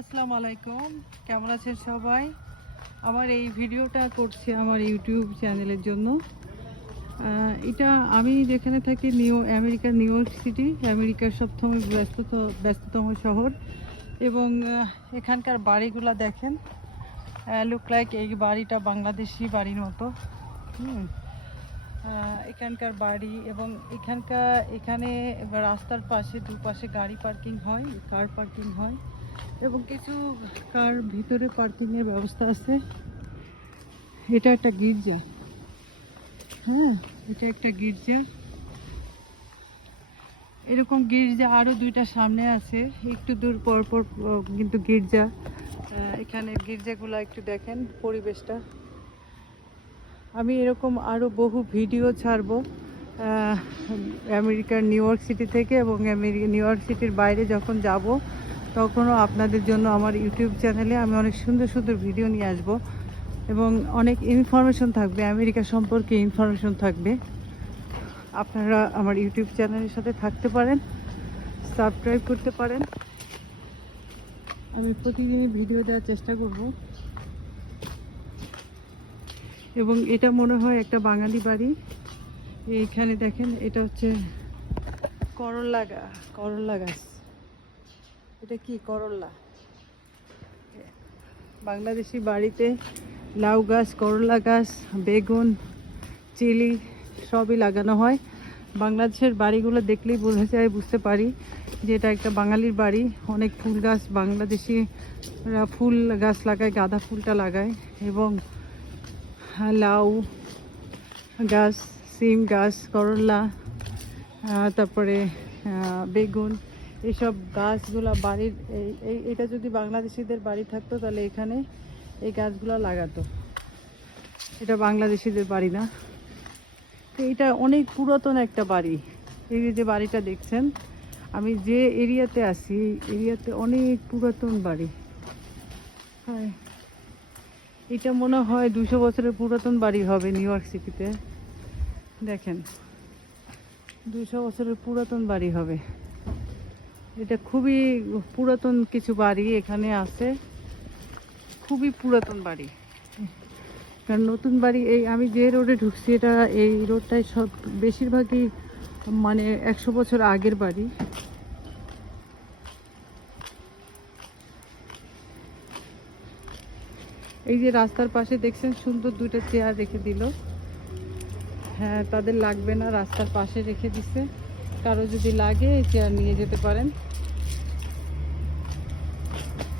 আসসালামু আলাইকুম। কেমন আছেন সবাই? আমার এই ভিডিওটা করছি আমার ইউটিউব চ্যানেলের জন্য। এটা আমি যেখানে থাকি আমেরিকার নিউ ইয়র্ক সিটি, আমেরিকার সবথেকে ব্যস্ততম শহর। এবং এখানকার বাড়িগুলো দেখেন, লুক লাইক এই বাড়িটা বাংলাদেশি বাড়ির মতো। এখানকার বাড়ি এবং এখানে রাস্তার পাশে দুপাশে গাড়ি পার্কিং হয়, কার পার্কিং হয় এবং কিছু কার ভিতরে পার্কিংয়ের ব্যবস্থা আছে। এটা একটা গির্জা। এটা একটা গির্জা। এরকম গির্জা আরও দুইটা সামনে আছে, একটু দূর পর পর কিন্তু গির্জা। এখানে গির্জাগুলো একটু দেখেন পরিবেশটা। আমি এরকম আরও বহু ভিডিও ছাড়বো আমেরিকার নিউ ইয়র্ক সিটি থেকে, এবং নিউ ইয়র্ক সিটির বাইরে যখন যাব তখনও আপনাদের জন্য আমার ইউটিউব চ্যানেলে আমি অনেক সুন্দর সুন্দর ভিডিও নিয়ে আসব এবং অনেক ইনফরমেশন থাকবে, আমেরিকা সম্পর্কে ইনফরমেশন থাকবে। আপনারা আমার ইউটিউব চ্যানেলের সাথে থাকতে পারেন, সাবস্ক্রাইব করতে পারেন। আমি প্রতিদিনই ভিডিও দেওয়ার চেষ্টা করব। এবং এটা মনে হয় একটা বাঙালি বাড়ি। এইখানে দেখেন, এটা হচ্ছে করল্লা গাছ। এটা কি করল্লা? বাংলাদেশি বাড়িতে লাউ গাছ, করল্লা গাছ, বেগুন, চিলি সবই লাগানো হয়। বাংলাদেশের বাড়িগুলো দেখলেই বোঝা যায়, বুঝতে পারি যে এটা একটা বাঙালির বাড়ি। অনেক ফুল গাছ, বাংলাদেশিরা ফুল গাছ লাগায়, গাঁদা ফুলটা লাগায়, এবং লাউ গাছ, সিম গাছ, করল্লা, তারপরে বেগুন, এইসব গাছগুলো বাড়ির এটা যদি বাংলাদেশিদের বাড়ি থাকতো তাহলে এখানে এই গাছগুলো লাগাতো। এটা বাংলাদেশিদের বাড়ি না। তো এটা অনেক পুরাতন একটা বাড়ি। এই যে বাড়িটা দেখছেন, আমি যে এরিয়াতে আছি এরিয়াতে অনেক পুরাতন বাড়ি। হ্যাঁ, এটা মনে হয় 200 বছরের পুরাতন বাড়ি হবে নিউ ইয়র্ক সিটিতে। দেখেন, 200 বছরের পুরাতন বাড়ি হবে। এটা খুবই পুরাতন কিছু বাড়ি এখানে আছে, খুবই পুরাতন বাড়ি। কারণ নতুন বাড়ি, এই আমি যে রোডে ঢুকছি এটা এই রোডটায় সব বেশিরভাগই মানে 100 বছর আগের বাড়ি। এই যে রাস্তার পাশে দেখছেন সুন্দর দুইটা চেয়ার রেখে দিল। হ্যাঁ, তাদের লাগবে না, রাস্তার পাশে রেখে দিছে। কারো যদি লাগে এই চেয়ার নিয়ে যেতে পারেন।